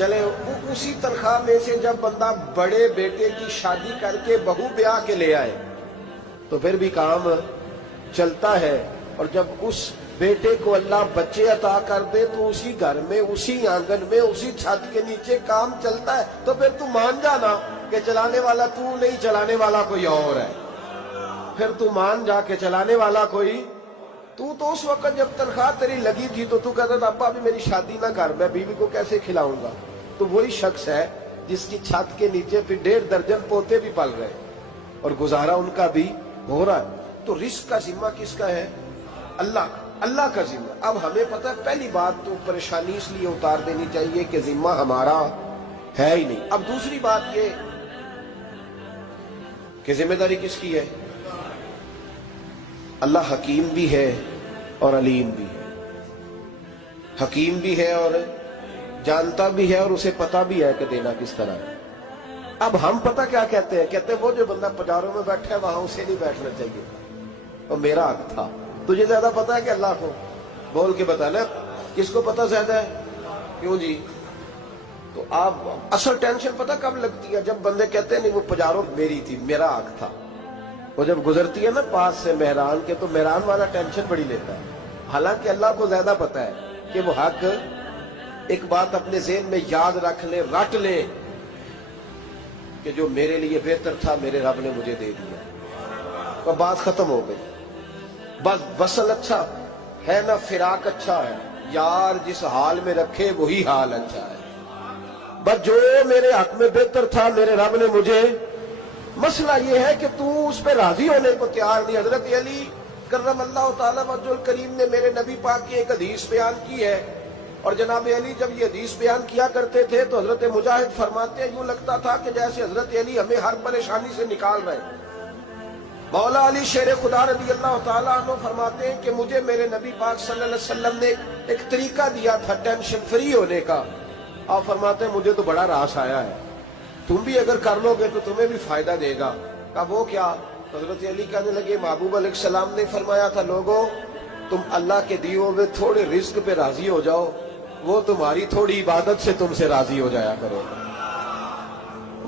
چلے اسی تنخواہ میں سے جب بندہ بڑے بیٹے کی شادی کر کے بہو بیاہ کے لے آئے تو پھر بھی کام چلتا ہے، اور جب اس بیٹے کو اللہ بچے عطا کر دے تو اسی گھر میں، اسی آنگن میں، اسی چھت کے نیچے کام چلتا ہے، تو پھر تو مان جانا کہ چلانے والا تو نہیں، چلانے والا کوئی اور ہے۔ پھر تو مان جا کے چلانے والا کوئی تو اس وقت جب تنخواہ تیری لگی تھی تو کہتا تھا ابا ابھی میری شادی نہ کر، میں بیوی کو کیسے کھلاؤں گا؟ تو وہی شخص ہے جس کی چھت کے نیچے پھر 1.5 درجن پوتے بھی پل رہے اور گزارا ان کا بھی ہو رہا ہے۔ تو رزق کا ذمہ کس کا ہے؟ اللہ کا ذمہ۔ اب ہمیں پتہ ہے پہلی بات تو پریشانی اس لیے اتار دینی چاہیے کہ ذمہ ہمارا ہے ہی نہیں۔ اب دوسری بات یہ کہ ذمہ داری کس کی ہے؟ اللہ حکیم بھی ہے اور علیم بھی ہے، حکیم بھی ہے اور جانتا بھی ہے، اور اسے پتا بھی ہے کہ دینا کس طرح ہے۔ اب ہم پتہ کیا کہتے ہیں وہ جو بندہ پجاروں میں بیٹھا ہے وہاں اسے نہیں بیٹھنا چاہیے اور میرا حق تھا۔ تجھے زیادہ پتا ہے کہ اللہ کو؟ بول کے بتا نا، کس کو پتا زیادہ ہے؟ کیوں جی؟ تو آپ اصل ٹینشن پتہ کب لگتی ہے؟ جب بندے کہتے ہیں نہیں وہ پجاروں میری تھی، میرا حق تھا۔ وہ جب گزرتی ہے نا پاس سے مہران کے تو مہران والا ٹینشن بڑی لیتا ہے، حالانکہ اللہ کو زیادہ پتا ہے کہ وہ حق۔ ایک بات اپنے ذہن میں یاد رکھ لیں، رٹ لیں کہ جو میرے لیے بہتر تھا میرے رب نے مجھے دے دیا، اور بات ختم ہو گئی۔ بس وصل اچھا ہے نہ فراق اچھا ہے، یار جس حال میں رکھے وہی حال اچھا ہے۔ بس جو میرے حق میں بہتر تھا میرے رب نے مجھے، مسئلہ یہ ہے کہ تو اس پہ راضی ہونے کو تیار نہیں۔ حضرت علی کرم اللہ تعالیٰ وجہ الکریم نے میرے نبی پاک کی ایک حدیث بیان کی ہے، اور جناب علی جب یہ حدیث بیان کیا کرتے تھے تو حضرت مجاہد فرماتے ہیں یوں لگتا تھا کہ جیسے حضرت علی ہمیں ہر پریشانی سے نکال رہے ہیں۔ مولا علی شیر خدا رضی اللہ تعالیٰ عنہ فرماتے ہیں کہ مجھے میرے نبی پاک صلی اللہ علیہ وسلم نے ایک طریقہ دیا تھا ٹینشن فری ہونے کا۔ آپ فرماتے ہیں مجھے تو بڑا راس آیا ہے، تم بھی اگر کر لو گے تو تمہیں بھی فائدہ دے گا۔ کہا وہ کیا؟ حضرت علی کہنے لگے محبوب علیہ السلام نے فرمایا تھا لوگوں تم اللہ کے دیے ہوئے تھوڑے رزق پہ راضی ہو جاؤ، وہ تمہاری تھوڑی عبادت سے تم سے راضی ہو جایا کرو گا۔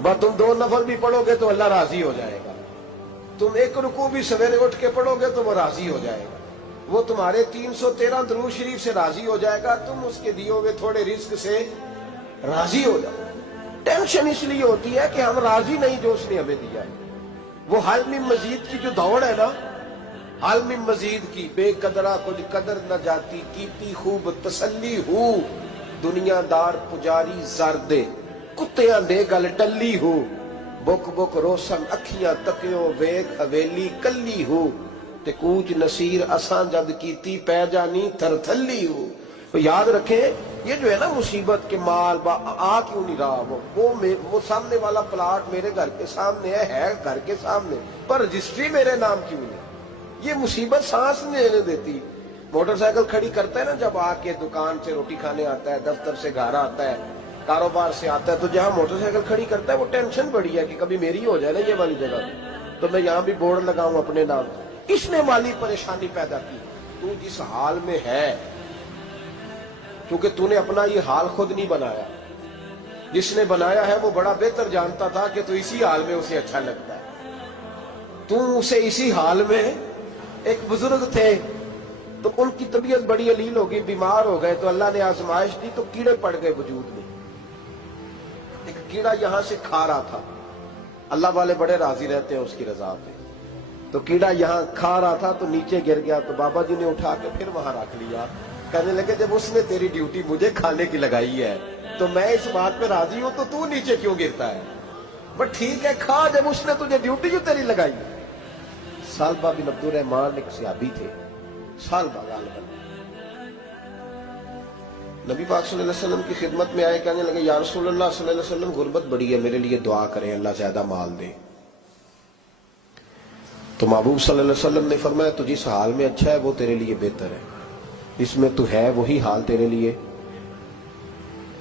بس تم 2 نفل بھی پڑھو گے تو اللہ راضی ہو جائے گا، تم 1 رکوع بھی سویرے اٹھ کے پڑھو گے تو وہ راضی ہو جائے گا، وہ تمہارے 313 درود شریف سے راضی ہو جائے گا، تم اس کے دیے ہوئے تھوڑے رزق سے راضی ہو جاؤ۔ ٹینشن اس لیے ہوتی ہے کہ ہم راضی نہیں جو اس نے ہمیں دیا ہے۔ وہ حل میں مزید کی جو دوڑ ہے نا، حل میں مزید کی، بے قدرہ کچھ قدر نہ جاتی، کیتی خوب تسلی ہو، دنیا دار پجاری زردے، کتیاں دے گل ٹلی ہو، بک بک روشن اکھیاں تکیوں ویک حویلی کلی ہو، تے کوچ نصیر اساں جد کیتی پہ جانی تھر تھلی ہو۔ تو یاد رکھیں یہ جو ہے نا مصیبت کے مال آ کیوں نہیں رہا، وہ سامنے والا پلاٹ میرے گھر کے سامنے ہے گھر کے سامنے، پر رجسٹری میرے نام کیوں نہیں؟ یہ مصیبت سانس نہیں لینے دیتی۔ موٹر سائیکل کھڑی کرتا ہے نا جب آ کے دکان سے روٹی کھانے آتا ہے، دفتر سے گھر آتا ہے، کاروبار سے آتا ہے، تو جہاں موٹر سائیکل کھڑی کرتا ہے وہ ٹینشن بڑی ہے کہ کبھی میری ہو جائے نا یہ والی جگہ، تو میں یہاں بھی بورڈ لگاؤں اپنے نام۔ اس نے مالی پریشانی پیدا کی۔ تو جس حال میں ہے، کیونکہ تو نے اپنا یہ حال خود نہیں بنایا، جس نے بنایا ہے وہ بڑا بہتر جانتا تھا کہ تو اسی حال میں اسے اچھا لگتا ہے۔ تو اسے اسی حال میں، ایک بزرگ تھے تو ان کی طبیعت بڑی علیل ہو گئی، بیمار ہو گئے، تو اللہ نے آزمائش دی تو کیڑے پڑ گئے وجود میں۔ ایک کیڑا یہاں سے کھا رہا تھا، اللہ والے بڑے راضی رہتے ہیں اس کی رضا پہ، تو کیڑا یہاں کھا رہا تھا تو نیچے گر گیا، تو بابا جی نے اٹھا کے پھر وہاں رکھ لیا، کہنے لگے جب اس نے تیری ڈیوٹی مجھے کھانے کی لگائی ہے تو میں اس بات پہ راضی ہوں، تو نیچے کیوں گرتا ہے؟ بس ٹھیک ہے کھا، جب اس نے تجھے ڈیوٹی جو تیری لگائی۔ سالبہ بن عبد الرحمن ایک صحابی تھے، سالبہ غالباً، نبی پاک صلی اللہ علیہ وسلم کی خدمت میں آئے، کہنے لگے یا رسول اللہ صلی اللہ علیہ وسلم غربت بڑی ہے، میرے لیے دعا کریں اللہ زیادہ مال دے۔ تو محبوب صلی اللہ علیہ وسلم نے فرمایا تو جس حال میں اچھا ہے وہ تیرے لیے بہتر ہے، اس میں تو ہے وہی حال تیرے لیے۔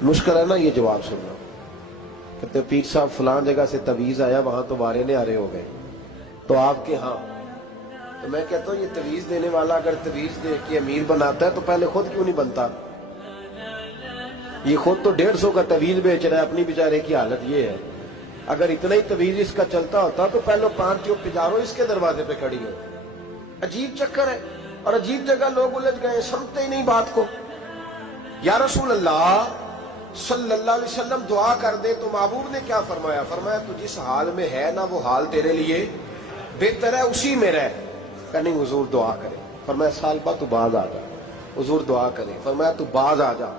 مشکل ہے نا یہ جواب سننا؟ کہتے پیر صاحب فلان جگہ سے تویز آیا، وہاں تو وارے نے آرے ہو گئے، تو آپ کے ہاں؟ تو میں کہتا ہوں یہ تویز دینے والا اگر تویز دے کے امیر بناتا ہے تو پہلے خود کیوں نہیں بنتا؟ یہ خود تو 150 کا طویل بیچ رہا ہے, اپنی بیچارے کی حالت یہ ہے. اگر اتنا ہی طویل اس کا چلتا ہوتا تو پہلے 5 جو پجاروں اس کے دروازے پہ کھڑی ہو. عجیب چکر ہے اور عجیب جگہ لوگ الجھ گئے, سمجھتے ہی نہیں بات کو. یا رسول اللہ صلی اللہ علیہ وسلم دعا کر دے تو محبوب نے کیا فرمایا؟ فرمایا تو جس حال میں ہے نا وہ حال تیرے لیے بہتر ہے, اسی میں رہ. کہ نہیں حضور دعا کرے. فرمایا سال بعد تو باز آ جا. حضور دعا کرے. فرمایا تو باز آ جا.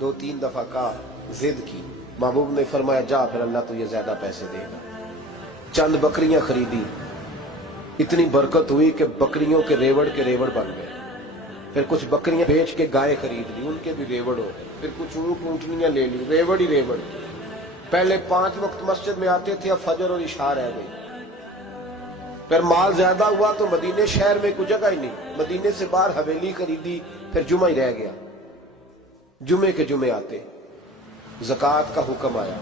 2-3 دفعہ کا ضد کی. محبوب نے فرمایا جا, پھر اللہ تجھے زیادہ پیسے دے گا. چند بکریاں خریدی, اتنی برکت ہوئی کہ بکریوں کے ریوڑ بن گئے. پھر کچھ بکریاں بیچ کے گائے خرید لی, ان کے بھی ریوڑ ہو گئے. پھر کچھ اونٹنیاں لے لی, ریوڑ ہی ریوڑ. پہلے 5 وقت مسجد میں آتے تھے, اب فجر اور عشاء رہ گئی. پھر مال زیادہ ہوا تو مدینے شہر میں کوئی جگہ ہی نہیں, مدینے سے باہر حویلی خریدی, پھر جمعہ ہی رہ گیا. جمعے کے جمعے آتے. زکوٰۃ کا حکم آیا.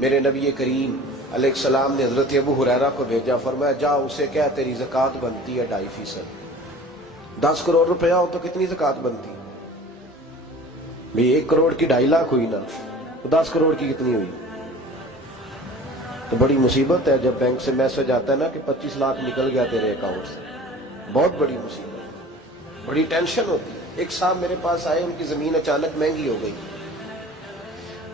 میرے نبی کریم علیہ السلام نے حضرت ابو ہریرہ کو بھیجا. فرمایا جا اسے کہہ تیری زکوٰۃ بنتی ہے 2.5%. 10 کروڑ روپیہ ہو تو کتنی زکوٰۃ بنتی؟ بھئی 1 کروڑ کی 2.5 لاکھ ہوئی نا, تو 10 کروڑ کی کتنی ہوئی؟ تو بڑی مصیبت ہے جب بینک سے میسج آتا ہے نا کہ 25 لاکھ نکل گیا تیرے اکاؤنٹ سے. بہت بڑی مصیبت, بڑی ٹینشن ہوتی ہے. ایک صاحب میرے پاس آئے, ان کی زمین اچانک مہنگی ہو گئی.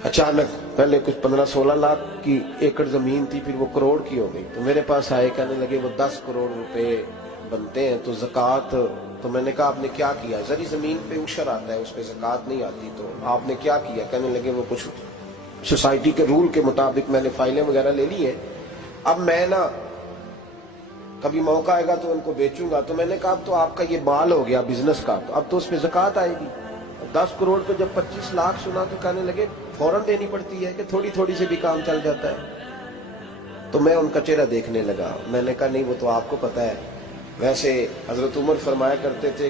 اچانک پہلے کچھ 15-16 لاکھ کی ایکڑ زمین تھی, پھر وہ کروڑ کی ہو گئی. تو میرے پاس آئے, کہنے لگے وہ 10 کروڑ روپے بنتے ہیں تو زکوٰۃ. تو میں نے کہا آپ نے کیا کیا؟ ذری زمین پہ عشر آتا ہے, اس پہ زکوٰۃ نہیں آتی, تو آپ نے کیا کیا؟ کہنے لگے وہ کچھ سوسائٹی کے رول کے مطابق میں نے فائلیں وغیرہ لے لی ہیں, اب میں نا کبھی موقع آئے گا تو ان کو بیچوں گا. تو میں نے کہا اب تو آپ کا یہ مال ہو گیا بزنس کا, تو اب تو اس پہ زکوٰۃ آئے گی. 10 کروڑ پہ جب 25 لاکھ سنا تو کہنے لگے فوراً دینی پڑتی ہے کہ تھوڑی تھوڑی سے بھی کام چل جاتا ہے. تو میں ان کا چہرہ دیکھنے لگا. میں نے کہا نہیں وہ تو آپ کو پتا ہے, ویسے حضرت عمر فرمایا کرتے تھے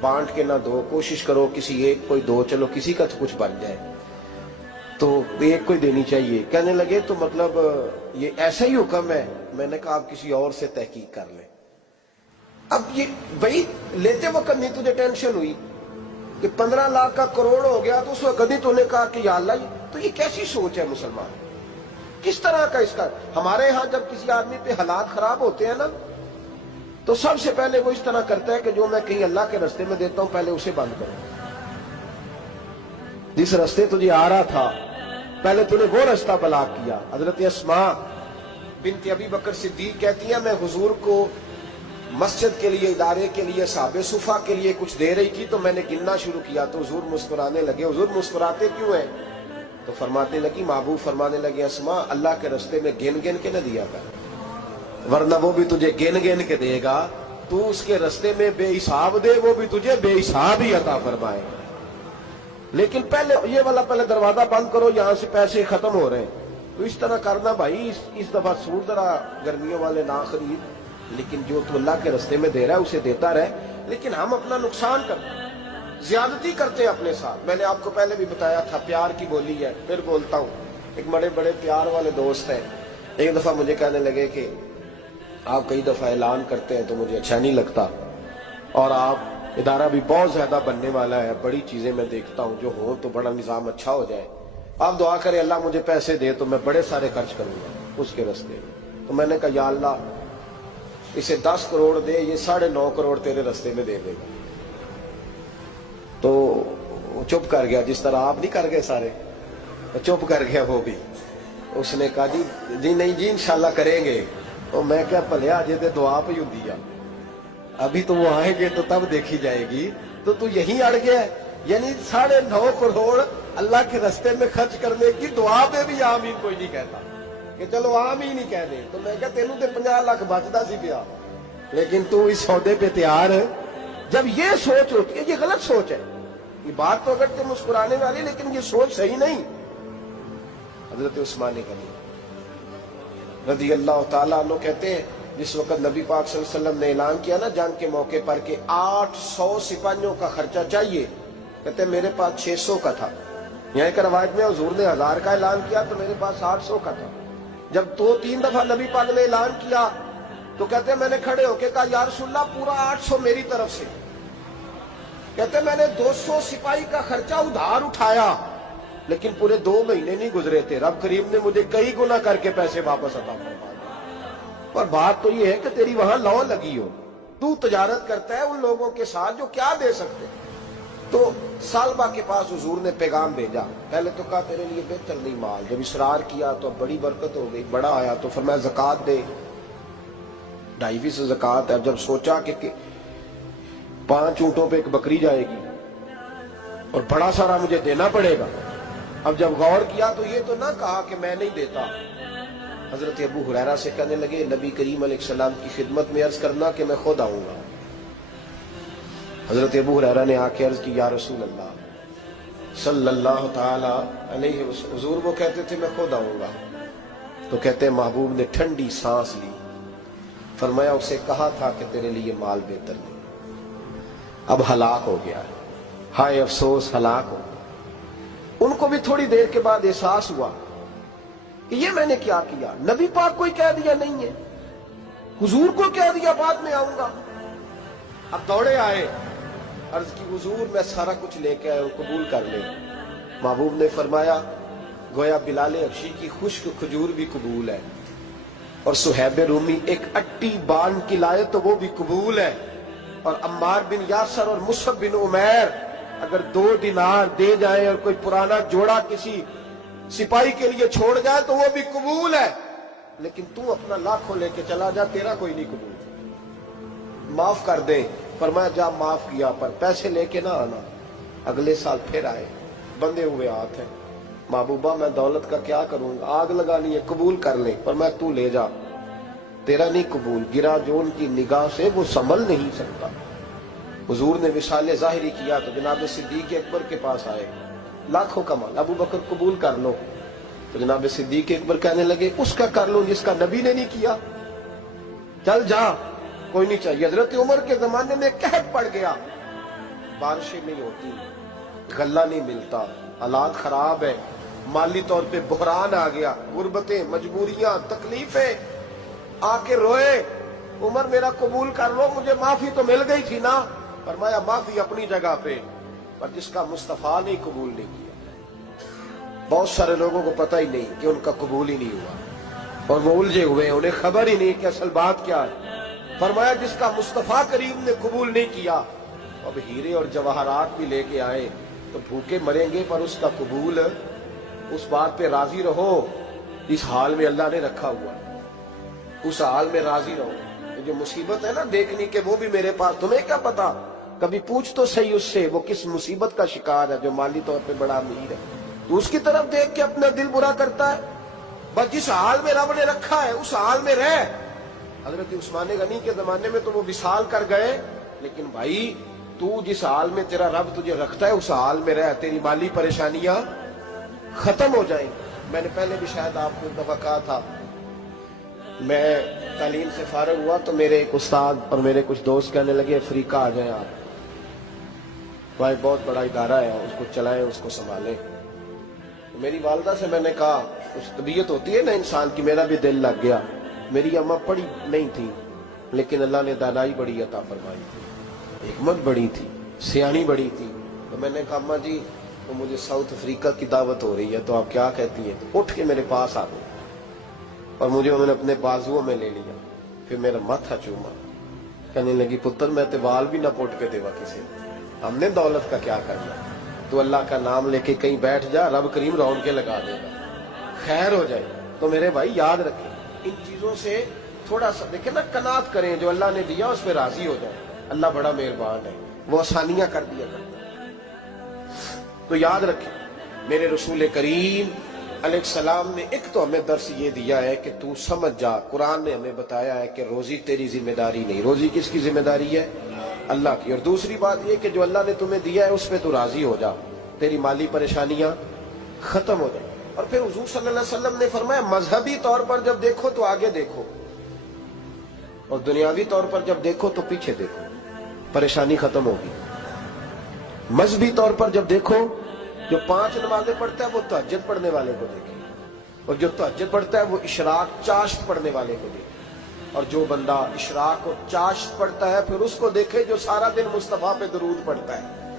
بانٹ کے نہ دو, کوشش کرو کسی ایک کوئی دو, چلو کسی کا تو کچھ بن جائے, تو ایک کوئی دینی چاہیے. کہنے لگے تو مطلب یہ ایسا ہی حکم ہے؟ میں نے کہا آپ کسی اور سے تحقیق کر لیں. اب یہ بھائی لیتے وقت نہیں تجھے ٹینشن ہوئی کہ 15 لاکھ کا کروڑ ہو گیا, تو اس وقت کبھی تو نے کہا کہ یا اللہ تو یہ کیسی سوچ ہے مسلمان, کس طرح کا اس کا. ہمارے ہاں جب کسی آدمی پہ حالات خراب ہوتے ہیں نا, تو سب سے پہلے وہ اس طرح کرتا ہے کہ جو میں کہیں اللہ کے رستے میں دیتا ہوں پہلے اسے بند کرو. جس رستے تجھے آ رہا تھا پہلے تو نے وہ رستہ بلاک کیا. حضرت اسماء بنت ابی بکر صدیق کہتی ہیں میں حضور کو مسجد کے لیے, ادارے کے لیے, صحابہ صفہ کے لیے کچھ دے رہی تھی, تو میں نے گننا شروع کیا تو حضور مسکرانے لگے. حضور مسکراتے کیوں ہیں؟ تو فرمانے لگی, محبوب فرمانے لگے اسماء اللہ کے رستے میں گن گن کے نہ دیا کر, ورنہ وہ بھی تجھے گن گن کے دے گا. تو اس کے رستے میں بے حساب دے, وہ بھی تجھے بے حساب ہی عطا فرمائے. لیکن پہلے یہ والا پہلے دروازہ بند کرو, یہاں سے پیسے ختم ہو رہے ہیں. تو اس طرح کرنا بھائی. اس دفعہ سوٹ ذرا گرمیوں والے نہ خرید, لیکن جو تو اللہ کے رستے میں دے رہا ہے اسے دیتا رہے. لیکن ہم اپنا نقصان کرتے ہیں, زیادتی کرتے ہیں اپنے ساتھ. میں نے آپ کو پہلے بھی بتایا تھا پیار کی بولی ہے, پھر بولتا ہوں. ایک بڑے بڑے پیار والے دوست ہیں, ایک دفعہ مجھے کہنے لگے کہ آپ کئی دفعہ اعلان کرتے ہیں تو مجھے اچھا نہیں لگتا, اور آپ ادارہ بھی بہت زیادہ بننے والا ہے, بڑی چیزیں میں دیکھتا ہوں جو ہوں تو بڑا نظام اچھا ہو جائے, آپ دعا کریں اللہ مجھے پیسے دے تو میں بڑے سارے خرچ کروں گا اس کے رستے. تو میں نے کہا یا اللہ اسے 10 کروڑ دے, یہ 9.5 کروڑ تیرے رستے میں دے دے گا. تو چپ کر گیا, جس طرح آپ نہیں کر گئے سارے, چپ کر گیا وہ بھی. اس نے کہا جی نہیں جی انشاءاللہ کریں گے. تو میں کیا پلیا جی دعا پہ ہوں دیا, ابھی تو وہ آئیں گے تو تب دیکھی جائے گی. تو یہیں اڑ گیا, یعنی 9.5 کروڑ اللہ کے رستے میں خرچ کرنے کی دعا پہ بھی آمین کوئی نہیں کہتا کہ چلو آمین ہی کہہ دیں. تو میں کہا تینوں تے 50 لاکھ بچتا سی پیا, لیکن تو اس سودے پہ تیار ہے. جب یہ سوچ ہوتی ہے, یہ غلط سوچ ہے. یہ بات تو اگر تم مسکرانے والی, لیکن یہ سوچ صحیح نہیں. حضرت عثمان غنی رضی اللہ تعالیٰ عنہ کہتے ہیں جس وقت نبی پاک صلی اللہ علیہ وسلم نے اعلان کیا نا جنگ کے موقع پر کہ 800 سپاہیوں کا خرچہ چاہیے, کہتے ہیں میرے پاس 600 کا تھا. یہاں ایک روایت میں حضور نے 1000 کا اعلان کیا تو میرے پاس 800 کا تھا. جب 2-3 دفعہ نبی پاک نے اعلان کیا تو کہتے ہیں میں نے کھڑے ہو کے کہا یا رسول اللہ پورا 800 میری طرف سے. کہتے میں نے 200 سپاہی کا خرچہ ادھار اٹھایا لیکن پورے 2 مہینے نہیں گزرے تھے، رب کریم نے مجھے کئی گنا کر کے پیسے واپس عطا فرما دیے۔ اور بات تو یہ ہے کہ تیری وہاں لو لگی ہو، تو تجارت کرتا ہے ان لوگوں کے ساتھ جو کیا دے سکتے۔ تو سالبہ کے پاس حضور نے پیغام بھیجا، پہلے تو کہا تیرے لیے بہتر نہیں مال، جب اصرار کیا تو اب بڑی برکت ہو گئی، بڑا آیا تو فرمایا زکوٰۃ دے، 2.5% زکوٰۃ ہے۔ جب سوچا کہ 5 اونٹوں پہ ایک بکری جائے گی اور بڑا سارا مجھے دینا پڑے گا، اب جب غور کیا تو یہ تو نہ کہا کہ میں نہیں دیتا۔ حضرت ابو ہریرہ سے کہنے لگے نبی کریم علیہ السلام کی خدمت میں عرض کرنا کہ میں خود آؤں گا۔ حضرت ابو ہریرہ نے آ کے عرض کی یا رسول اللہ صلی اللہ تعالی علیہ وسلم، حضور وہ کہتے تھے میں خود آؤں گا، تو کہتے ہیں محبوب نے ٹھنڈی سانس لی، فرمایا اسے کہا تھا کہ تیرے لیے مال بہتر نہیں، اب ہلاک ہو گیا ہے، ہائے افسوس ہلاک ہو گیا۔ ان کو بھی تھوڑی دیر کے بعد احساس ہوا کہ یہ میں نے کیا کیا، نبی پاک کو ہی کہہ دیا نہیں ہے، حضور کو کہہ دیا بعد میں آؤں گا۔ اب دوڑے آئے، عرض کی حضور میں سارا کچھ لے کے آیا ہوں، قبول کر لیں۔ محبوب نے فرمایا گویا بلال حبشی کی خشک کھجور بھی قبول ہے، اور صہیب رومی ایک اٹی باندھ کی لائے تو وہ بھی قبول ہے، اور عمار بن یاسر اور مصعب بن عمیر اگر 2 دینار دے جائیں اور کوئی پرانا جوڑا کسی سپاہی کے لیے چھوڑ جائے تو وہ بھی قبول ہے، لیکن تو اپنا لاکھوں لے کے چلا جا، تیرا کوئی نہیں قبول، معاف کر دے۔ فرمایا جا معاف کیا، پر پیسے لے کے نہ آنا۔ اگلے سال پھر آئے، بندے ہوئے ہاتھ ہیں، محبوبہ میں دولت کا کیا کروں گا، آگ لگانی ہے، قبول کر لے۔ فرمایا تو لے جا، تیرا نہیں قبول، گرا جو ان کی نگاہ سے وہ سنبھل نہیں سکتا۔ حضور نے وصال ظاہری کیا تو جناب صدیق اکبر کے پاس آئے، لاکھوں کا مال، ابو بکر قبول کر لو، تو جناب صدیق اکبر کہنے لگے اس کا کر لو جس کا نبی نے نہیں کیا، چل جا کوئی نہیں چاہیے۔ حضرت عمر کے زمانے میں قحط پڑ گیا، بارشیں نہیں ہوتی، غلہ نہیں ملتا، حالات خراب ہے، مالی طور پہ بحران آ گیا، غربتیں، مجبوریاں، تکلیفیں، آ کے روئے، عمر میرا قبول کر لو، مجھے معافی تو مل گئی تھی نا۔ فرمایا معافی اپنی جگہ پہ، پر جس کا مصطفیٰ نے قبول نہیں کیا۔ بہت سارے لوگوں کو پتہ ہی نہیں کہ ان کا قبول ہی نہیں ہوا، اور وہ الجھے ہوئے، انہیں خبر ہی نہیں کہ اصل بات کیا ہے۔ فرمایا جس کا مصطفیٰ کریم نے قبول نہیں کیا، اب ہیرے اور جواہرات بھی لے کے آئے تو بھوکے مریں گے، پر اس کا قبول، اس بات پہ راضی رہو، اس حال میں اللہ نے رکھا ہوا ہے، اس حال میں راضی رہو۔ یہ جو مصیبت ہے نا دیکھنی کہ وہ بھی میرے پاس، تمہیں کیا پتا، کبھی پوچھ تو صحیح اس سے وہ کس مصیبت کا شکار ہے، جو مالی طور پہ بڑا امیر ہے، تو اس کی طرف دیکھ کے اپنا دل برا کرتا ہے۔ بس جس حال میں رب نے رکھا ہے اس حال میں رہ۔ حضرت عثمان غنی کے زمانے میں تو وہ وصال کر گئے، لیکن بھائی تو جس حال میں تیرا رب تجھے رکھتا ہے اس حال میں رہ، تیری مالی پریشانیاں ختم ہو جائیں۔ میں نے پہلے بھی شاید آپ کو ایک دفعہ کہا تھا، میں تعلیم سے فارغ ہوا تو میرے ایک استاد اور میرے کچھ دوست کہنے لگے افریقہ آ جائیں آپ، وہاں ایک بہت بڑا ادارہ ہے، اس کو چلائیں، اس کو سنبھالیں۔ میری والدہ سے میں نے کہا، کچھ طبیعت ہوتی ہے نا انسان کی، میرا بھی دل لگ گیا۔ میری اماں پڑھی نہیں تھی لیکن اللہ نے دانائی بڑی عطا فرمائی تھی، حکمت بڑی تھی، سیانی بڑی تھی۔ تو میں نے کہا اماں جی تو مجھے ساؤتھ افریقہ کی دعوت ہو رہی ہے، تو آپ کیا کہتی ہیں؟ تو اٹھ کے میرے پاس آ گئی اور مجھے انہوں نے اپنے بازوؤں میں لے لیا، پھر میرا ماتھا چوما، کہنے لگی پتر میں تے وال بھی نہ پوٹ کے دیوا کسی، ہم نے دولت کا کیا کرنا، تو اللہ کا نام لے کے کہیں بیٹھ جا، رب کریم رون کے لگا دے گا، خیر ہو جائے۔ تو میرے بھائی یاد رکھیں ان چیزوں سے تھوڑا سا دیکھیں نا، قناعت کریں، جو اللہ نے دیا اس پہ راضی ہو جائے، اللہ بڑا مہربان ہے، وہ آسانیاں کر دیا کرتا ہے۔ تو یاد رکھیں میرے رسول کریم علیہ السلام نے ایک تو ہمیں درس یہ دیا ہے کہ تو سمجھ جا، قرآن نے ہمیں بتایا ہے کہ روزی تیری ذمہ داری نہیں، روزی کس کی ذمہ داری ہے؟ اللہ کی۔ اور دوسری بات یہ کہ جو اللہ نے تمہیں دیا ہے اس پہ تو راضی ہو جا، تیری مالی پریشانیاں ختم ہو جائیں۔ اور پھر حضور صلی اللہ علیہ وسلم نے فرمایا مذہبی طور پر جب دیکھو تو آگے دیکھو، اور دنیاوی طور پر جب دیکھو تو پیچھے دیکھو، پریشانی ختم ہوگی۔ مذہبی طور پر جب دیکھو، جو 5 نمازیں پڑھتا ہے وہ تہجد پڑھنے والے کو دیکھے، اور جو تہجد پڑھتا ہے وہ اشراق چاشت پڑھنے والے کو دیکھے، اور جو بندہ اشراق اور چاشت پڑھتا ہے پھر اس کو دیکھے جو سارا دن مصطفیٰ پہ درود پڑھتا ہے۔